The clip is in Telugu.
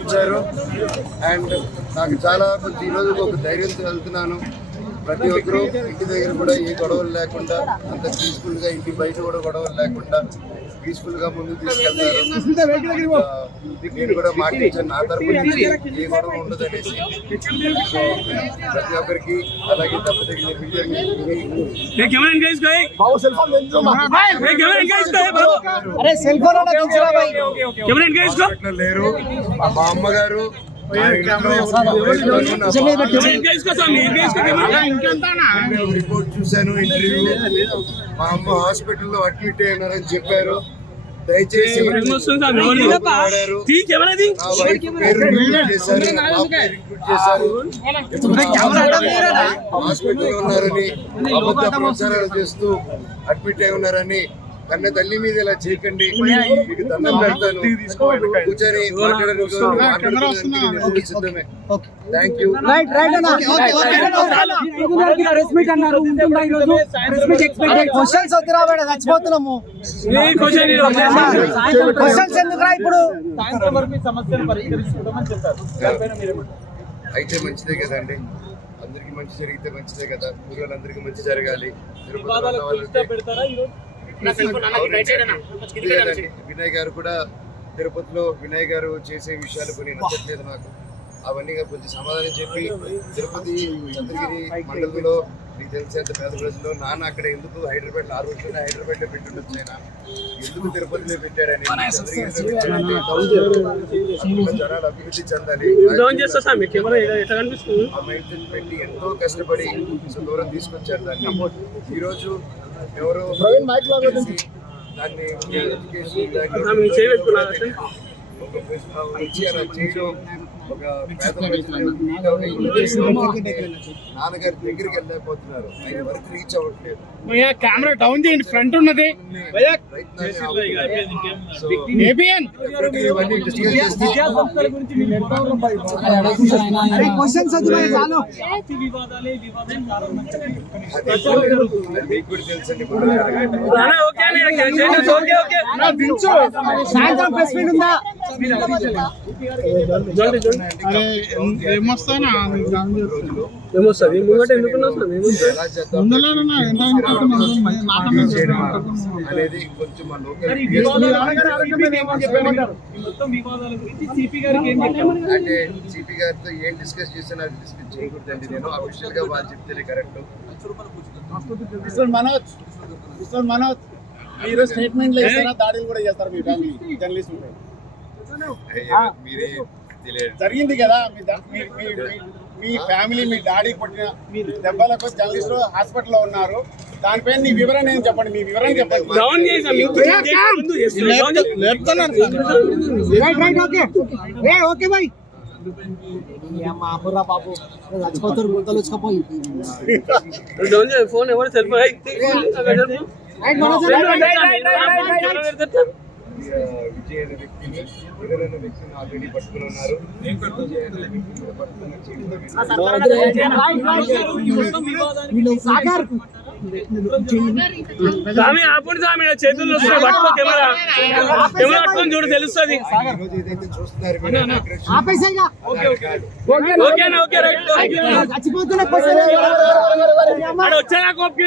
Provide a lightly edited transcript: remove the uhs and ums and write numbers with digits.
ఇచ్చారు అండ్ నాకు చాలా కొంచెం ఈ రోజు ఒక ధైర్యంతో వెళ్తున్నాను. ప్రతి ఒక్కరూ ఇంటి దగ్గర కూడా ఏ గొడవలు లేకుండా అంత పీస్ఫుల్ గా, ఇంటి బయట కూడా గొడవలు లేకుండా పీస్ఫుల్ గా ముందుకు తీసుకెళ్తారు. నేను కూడా మాటించాను నా తరపు నుంచి ఏ గొడవ ఉండదు అనేసి. సో ప్రతి ఒక్కరికి అలాగే దెబ్బతగిన లేరు. మా అమ్మగారు రిపోర్ట్ చూశాను, ఇంటర్వ్యూ. మా అమ్మ హాస్పిటల్లో అడ్మిట్ అయినారని చెప్పారు. దయచేసి హాస్పిటల్లో ఉన్నారని అబద్ధ ప్రచారాలు చేస్తూ అడ్మిట్ అయి ఉన్నారని కన్న తల్లి మీద ఇలా చేయకండి. మీకు దండం పెడతాను. కూర్చొని మాట్లాడడానికి సిద్ధమే. Thank you. అయితే మంచిదే కదండి, అందరికి మంచి జరిగితే మంచిదే కదా. ఊళ్ళందరికీ మంచి జరగాలి. వినయ్ గారు కూడా తిరుపతిలో వినయ్ గారు చేసే విషయాలు కొన్ని నచ్చట్లేదు నాకు. అవన్నీ కొంచెం సమాధానం చెప్పి తిరుపతి చంద్రగిరి మండలంలో నీకు తెలిసేంత పేద ప్రజల్లో నాన్న అక్కడ ఎందుకు హైదరాబాద్ 6 రోజుల్లో హైదరాబాద్ లో పెట్టుండొచ్చు, ఆయన ఎందుకు తిరుపతిలో పెట్టాడని, జనాలు అభివృద్ధి చెందాలి పెట్టి ఎంతో కష్టపడి దూరం తీసుకొచ్చారు దాన్ని. ఈరోజు ఎవరో దాన్ని నాన్నగారి దగ్గరికి వెళ్ళలేకపోతున్నారు. ఆయన వరకు రీచ్ అవ్వట్లేదు. కెమెరా డౌన్ చేయండి, ఫ్రంట్ ఉన్నది. మీకు కూడా తెలుసండి. అనేది కొంచెం అంటే సిపి గారితో ఏం డిస్కస్ చేసినా అది డిస్కస్ చేయకూడదండి. నేను అఫీషియల్ గా వాళ్ళు చెప్తేనే కరెక్ట్. మనోజ్ మీరు స్టేట్మెంట్ చేస్తారా, దాడులు కూడా చేస్తారు మీ ఫ్యామిలీ జర్నలిస్ట్ మీరే తెలియదు జరిగింది కదా. మీ ఫ్యామిలీ మీ డాడీ కొట్టిన దెబ్బలకు జర్నలిస్టులు హాస్పిటల్లో ఉన్నారు. దానిపైన నీ వివరణ ఏం చెప్పండి, మీ వివరణ చెప్పండి. బాబు చచ్చిపోతారు, గుంతలు వచ్చకపోయి ఫోన్ ఎవరు సెల్ఫ్ విజయ్ అనే వ్యక్తిని ఎవరైనా వ్యక్తిని ఆల్రెడీ పట్టుకుని ఉన్నారు. స్వామి ఆపండి స్వామి, చేతుల్లో పట్టుకో, కెమెరా పట్టుకొని చూడు తెలుస్తుంది. ఏదైతే చూస్తున్నారు ఓకే రైట్ వచ్చేలా కోపం